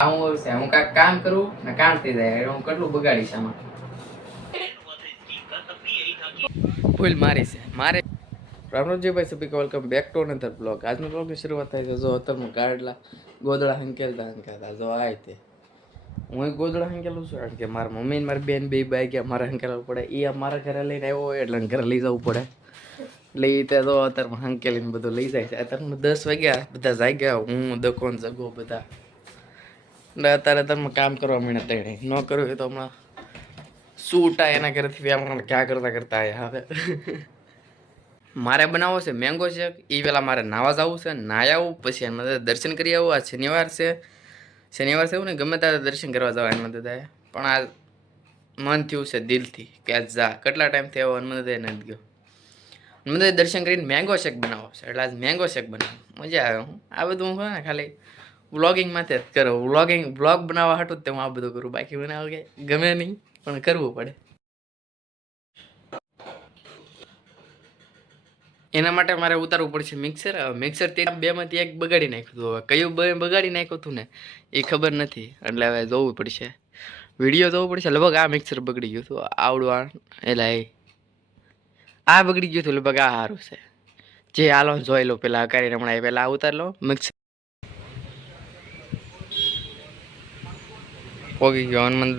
હું છે હું કાંઈક કામ કરું ને કામ થઈ જાય હું કેટલું બગાડીશ આમાં. ભૂલ મારી છે મારે. રામજીભાઈ સભી welcome back to another blog. આજનો બ્લોગની શરૂઆત થાય છે જો અત્યારમાં ગાડલા ગોદડા હંકેલતા જો આ તે હું ગોદડા હંકેલું છું કારણ કે મારા મમ્મી ને મારી બેન બે બાઈ ગયા મારે હંકેલવું પડે. એ મારા ઘરે લઈને આવ્યો હોય એટલે ઘરે લઈ જવું પડે. એટલે એ ત્યાં તો અત્યારમાં હંકેલીને બધું લઈ જાય છે. અત્યારમાં 10 વાગ્યા બધા જાગ્યા હું દકોન જગો બધા. એટલે અત્યારે તમે કામ કરવા માંડે તેણે ન કર્યું હોય તો હમણાં સૂટા એના ઘરેથી વ્યાયામ ક્યાં કરતા કરતા હવે મારે બનાવવો છે મેંગો શેક. એ પેલા મારે નાવા જવું છે નાહી આવું પછી એમાં દર્શન કરી આવું. આ શનિવાર છે એવું ને ગમે ત્યારે દર્શન કરવા જવા હનુમાન દાદાએ પણ આ મન થયું છે દિલથી કે આજ જા કેટલા ટાઈમથી આવો હનુમાન દાદાએ નથી ગયો. હનુમાન દાદાએ દર્શન કરીને મેંગો શેક બનાવો છે એટલે આજ મેંગો શેક બનાવો મજા આવે. હું આ બધું હું ને ખાલી વ્લોગિંગ માટે જ કરું. વ્લોગ બનાવવા હાટું જ હું આ બધું કરું. બાકી મને કે ગમે નહીં પણ કરવું પડે. એના માટે મારે ઉતારવું પડશે મિક્સર તે બેમાંથી એક બગાડી નાખ્યું હતું. હવે કયું બગાડી નાખ્યું હતું ને એ ખબર નથી એટલે હવે જોવું પડશે વિડીયો જોવું પડશે. લગભગ આ મિક્સર બગડી ગયું હતું આવડું એટલે આ બગડી ગયું હતું લગભગ આ સારું છે. જે હાલો જોઈ લો પેલા કરીને હમણાં પેલા આ ઉતાર લો મિક્સર પોગી ગયો હનુમાન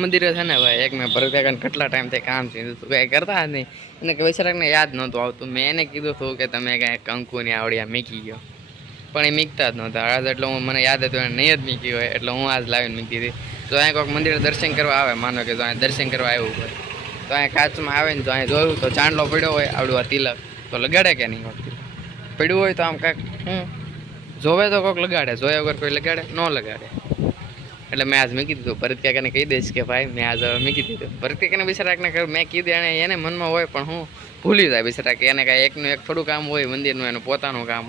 મંદિરે છે ને ભાઈ. એક મેં ભરત કેટલા ટાઈમથી કામ છે કંઈ કરતા નહીં એને વૈશાખને યાદ નહોતું આવતું. મેં એને કીધું હતું કે તમે કાંઈ કંકુની આવડિયા મીકી ગયો પણ એ મીકતા જ નહોતા. આજ એટલે હું મને યાદ હતું એને નહીં જ મીકી હોય એટલે હું આજ લાવીને મીકી દીધી. જો અહીંયા કોઈક મંદિરે દર્શન કરવા આવે માનો કે જો અહીંયા દર્શન કરવા આવ્યું હોય તો અહીંયા કાચમાં આવે ને જો અહીંયા જોયું તો ચાંદલો પડ્યો હોય આવડું આ તિલક તો લગાડે કે નહીં પડ્યું હોય તો આમ કાંઈક જોવે તો કોઈક લગાડે જોયા વગર કોઈ લગાડે ન લગાડે. એટલે મેં આજ મૂકી દીધું. ભરત કાકાને કહી દઈશ કે ભાઈ મેં આજ મૂકી દીધું. ભરત કાકાને બિચારાને મેં કીધું એને મનમાં હોય પણ હું ભૂલી જાય બિચારા કે એને કાંઈ એકનું એક થોડું કામ હોય મંદિરનું એનું પોતાનું કામ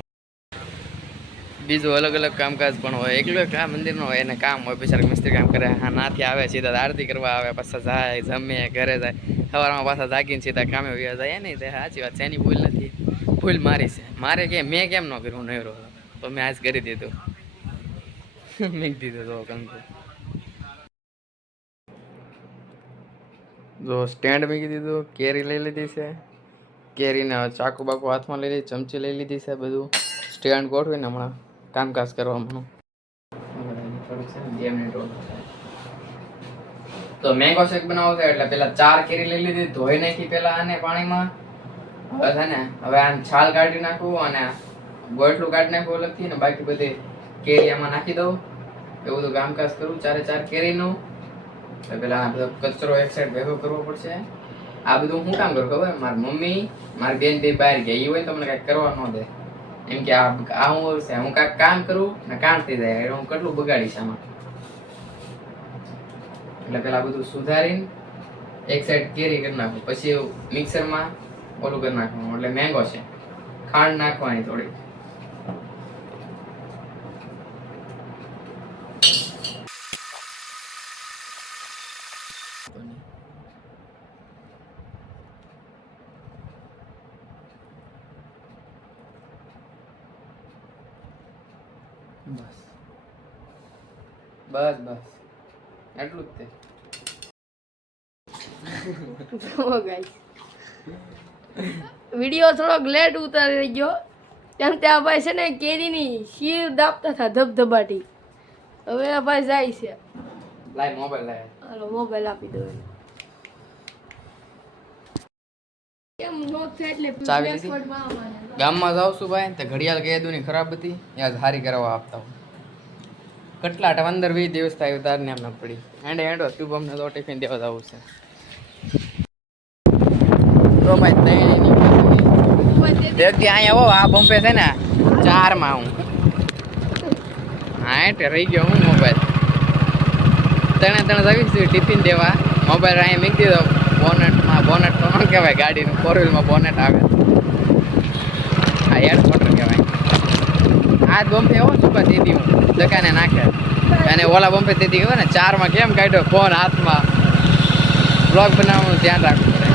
બીજું અલગ અલગ કામકાજ પણ હોય. એકલું એક આ મંદિરનું હોય એને કામ હોય બિચારા મિસ્ત્રી કામ કરે. હા નાથી આવે સીધા આરતી કરવા આવે પાછા જાય જમે ઘરે જાય સવારમાં પાછા જાગીને સીધા કામે વ્યા જાય. નહીં તે સાચી વાત છે એની ભૂલ નથી. ભૂલ મારી છે. મારે કે મેં કેમ ન કર્યું નહીં રહ્યો તો મેં આજ કરી દીધું મૂકી દીધું તો કંકુ જો સ્ટેન્ડ મૂકી દીધું. કેરી લઈ લીધી છે. કેરીને ચાકુ બાકુ હાથમાં લઈ લીધી ચમચી લઈ લીધી છે. બધું સ્ટેન્ડ ગોઠવીને હમણાં કામકાજ કરવામાં તો મેંગો શેક બનાવો છે એટલે પેલા 4 કેરી લઈ લીધી ધોઈ નાખી પેલા આને પાણીમાં. હવે છે ને હવે આને છાલ કાઢી નાખવું અને ગોઠલું કાઢી નાખવું અલગથી ને બાકી બધી કેરી આમાં નાખી દઉં. એવું બધું કામકાજ કરું 4 કેરીનું. પેલા આ બધો કચરો એક સાઈડ ભેગો કરવો પડશે. આ બધું હું કામ કરું ખબર મારી મમ્મી મારી બેન બે બહાર ગયા એ હોય તો મને કાંઈક કરવા ન દે એમ કે આ હું છે હું કાંઈક કામ કરું ને કામ થઈ જાય હું કેટલું બગાડીશ આમાં. એટલે પેલા બધું સુધારીને એક સાઈડ કેરી કરી નાખું પછી મિક્સરમાં ઓલું કરી નાખવાનું એટલે મેંગો છે. ખાંડ નાખવાની થોડી બસ બસ એટલું જ તે. વિડીયો થોડોક લેટ ઉતારી ગયો કેમ ત્યાં ભાઈ છે ને કેરીની શીર દાબતા હતા ધબધબાટી. હવે આ ભાઈ જાય છે. લાય મોબાઈલ લાય. હાલો મોબાઈલ આપી દો. કેમ નો થાય એટલે ગામમાં જાવ છું ભાઈ તો ઘડિયાળ કેદુની ખરાબ હતી યાદ હારી કરવા આપતા હું કેટલા 15-20 દિવસ થાય ઉતારને એમ ન પડી. હેંડો શુભમને તો ટિફિન દેવા જવું છે તો ભાઈ ત્યાં અહીંયા આવો આ પંપે છે ને 4માં હું હા રહી ગયો હું મોબાઈલ ત્રણે જઈશ ટિફિન દેવા. મોબાઈલ અહીંયા મૂકી દીધો બોનેટ તો ન કહેવાય ગાડીનું 4 વ્હીલમાં બોનેટ આવે આ એરપોર્ટ કહેવાય. આ જ બમ્પે આવો શું દીધી હું દુકાને નાખે અને ઓલા બમ્પે દીધી ખબર ને 4માં કેમ કાઢ્યો ફોન હાથમાં. બ્લોગ બનાવવાનું ધ્યાન રાખવું પડે.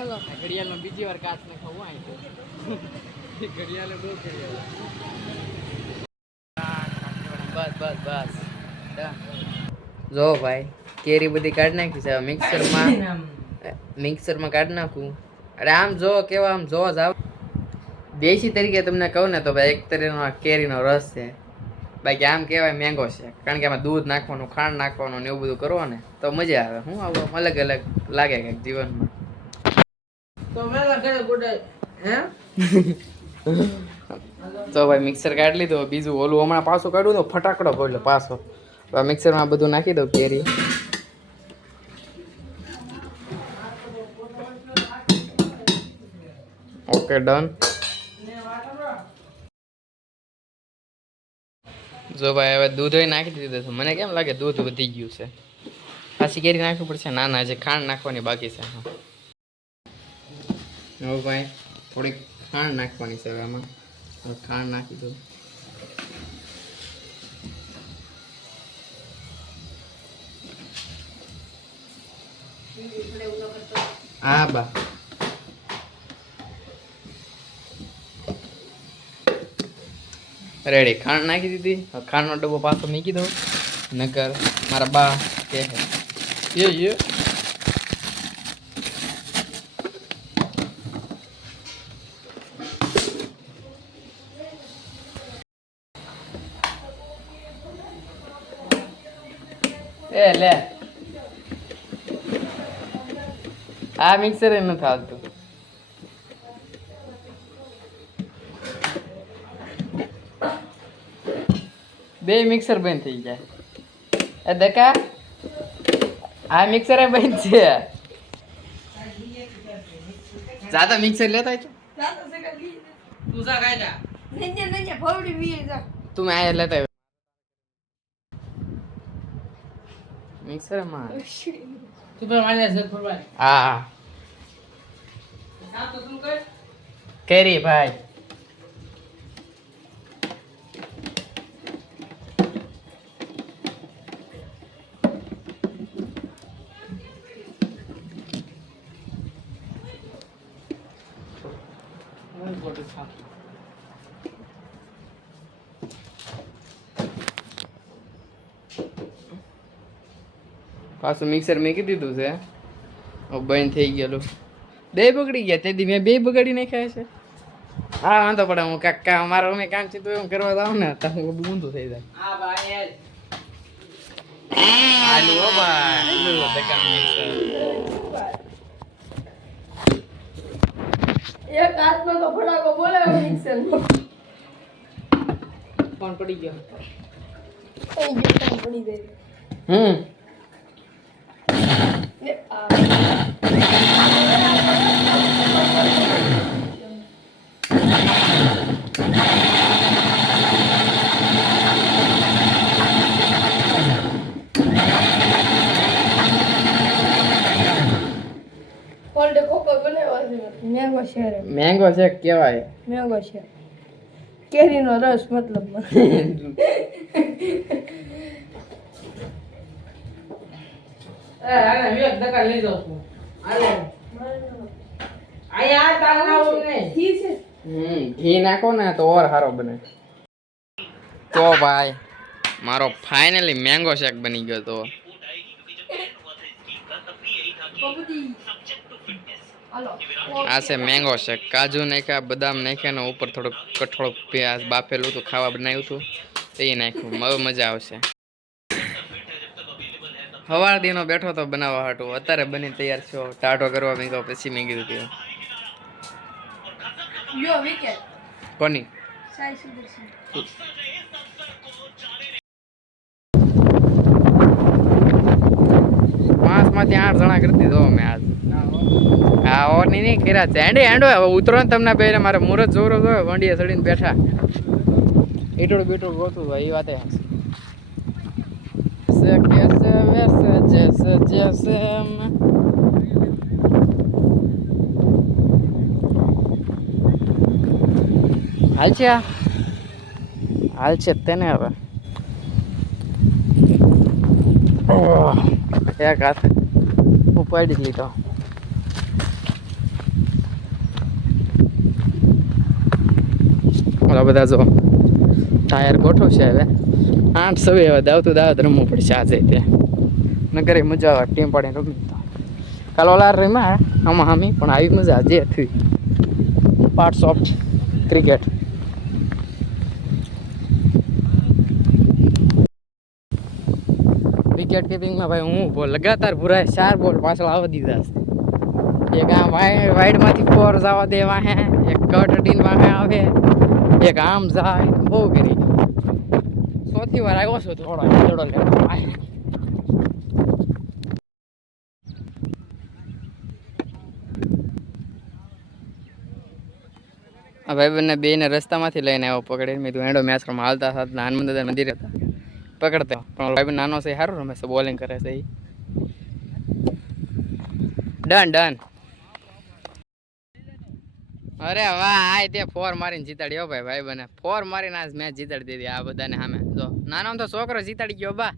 હાલો આ ઘડિયાળમાં બીજી વાર કાચ ને ખાવું અહીં તો ઘડિયાળે બહુ ઘડિયાળ બસ બસ બસ જો ભાઈ કેરી બધી કાઢી નાખી છે મિક્સરમાં કાઢી નાખું. અરે આમ જો કેવા આમ જો જાવ દેશી તરીકે તમને કહું ને તો ભાઈ એક તરીનો કેરીનો રસ છે. બાકી આમ કહેવાય મેંગો છે, કારણ કે આમાં દૂધ નાખવાનું, ખાંડ નાખવાનું ને એવું બધું કરો ને તો મજા આવે. હું આવું અલગ અલગ લાગે કંઈક જીવનમાં. તો ભાઈ મિક્સર કાઢી લીધું. બીજું ઓલું હમણાં પાછું કાઢું તો ફટાકડો બોલ્યો પાછો. મિક્સરમાં બધું નાખી દઉં કેરી. Okay done. જો ભાઈ હવે દૂધ નાખી દીધું છે. મને કેમ લાગે દૂધ વધી ગયું છે. પાછી કેરી નાખવી પડશે. ના ના, જે ખાંડ નાખવાની બાકી છે. હવે ભાઈ થોડીક ખાંડ નાખવાની છે. હવે આમાં ખાંડ નાખી દઉં. હા બા રેડી. ખાંડ નાખી દીધી. ખાંડનો ડબ્બો પાછો મૂકી દઉં. નકર મારા બા કે એ લે આ મિક્સર એ નથી હાલતું. બે મિક્સર બંધ થઈ જાય. એ દકા આ મિક્સર એ બંધ છે. જ્યાદા મિક્સર લેતા છે તું આ લેતા મિક્સર માં. હા કેરી ભાઈ પાછું મિક્સર મેકી દીધું છે. બંધ થઈ ગયેલું. બે બગડી ગયા. તેથી મેં બે બગાડી નાખ્યા છે. હા વાંધો પડે. હું કાકા મારા અમે કામ છે તો એમ કરવા જાઉં ને તો હું ઊંધું થઈ જાય. એક હાથમાં તો ફટાકો બોલે મિક્સર ફોન પડી ગયો. પડી જાય. મેંગો શેક કહેવાય. મેંગો શેક કેરીનો રસ મતલબ. ઘી નાખો ને તો ઓર સારો બને. તો ભાઈ મારો ફાઇનલી મેંગો શેક બની ગયો. તો આ છે મેંગો શેક. કાજુ નાખ્યા, બદામ નાખ્યા ને ઉપર થોડુંક કઠોળ પ્યાજ બાફેલું હતું, ખાવા બનાવ્યું હતું એ નાખ્યું. હવે મજા આવશે. સવાર દીનો બેઠો તો બનાવવા હાટું. અત્યારે બની તૈયાર છો. ટાઢો કરવા માંગ્યો પછી મેં કીધું કે કોની 5 માંથી 8 જણા કરી દીધો મેં આજ. હા ઓરની નહીં કર્યા છે. હેંડો હવે ઉતરો ને તમને બે મારે મુહૂર્ત જોરો જોયો. વંડીએ ચડીને બેઠા. ઈટોડું બીટોડું ગોતું હોય એ વાતે. હાલ છે તેને હવે એક હાથ ઉપાડી લીધો. આ બધા જો ટાયર ગોઠવશે હવે 8 સવે હવે દાવતું દાવત રમવું પડશે આજે ત્યાં નકર મજા આવે ટીમ પાડીને રમી તો કાલ ઓલા રમ્યા આમાં હામી પણ આવી મજા જે થઈ પાર્ટ્સ ઓફ ક્રિકેટ વિકેટ કીપિંગમાં ભાઈ હું બોલ લગાતાર પૂરા 4 બોલ પાછળ આવવા દીધા છે એક આ વાઇડમાંથી 4 જવા દેવા હે એક કટ અડીને વાહે આવે એક આમ જાય બહુ કરી ચોથી વાર આવ્યો છું થોડો લેવા આ ભાઈ બંને બેને રસ્તામાંથી લઈને આવ્યો પકડીને મેં તું હેડો મેચ રમવા હાલતા હતા હનુમાન દાદા મંદિર હતા પકડતા પણ ભાઈ નાનો છે સારું રમે છે બોલિંગ કરે છે ડન ડન અરે વાહ આ તે 4 મારીને જીતાડ્યો ભાઈ બને 4 મારીને આજ મેચ જીતાડી દીધી આ બધાને સામે જો નાનો તો છોકરો જીતાડી ગયો બા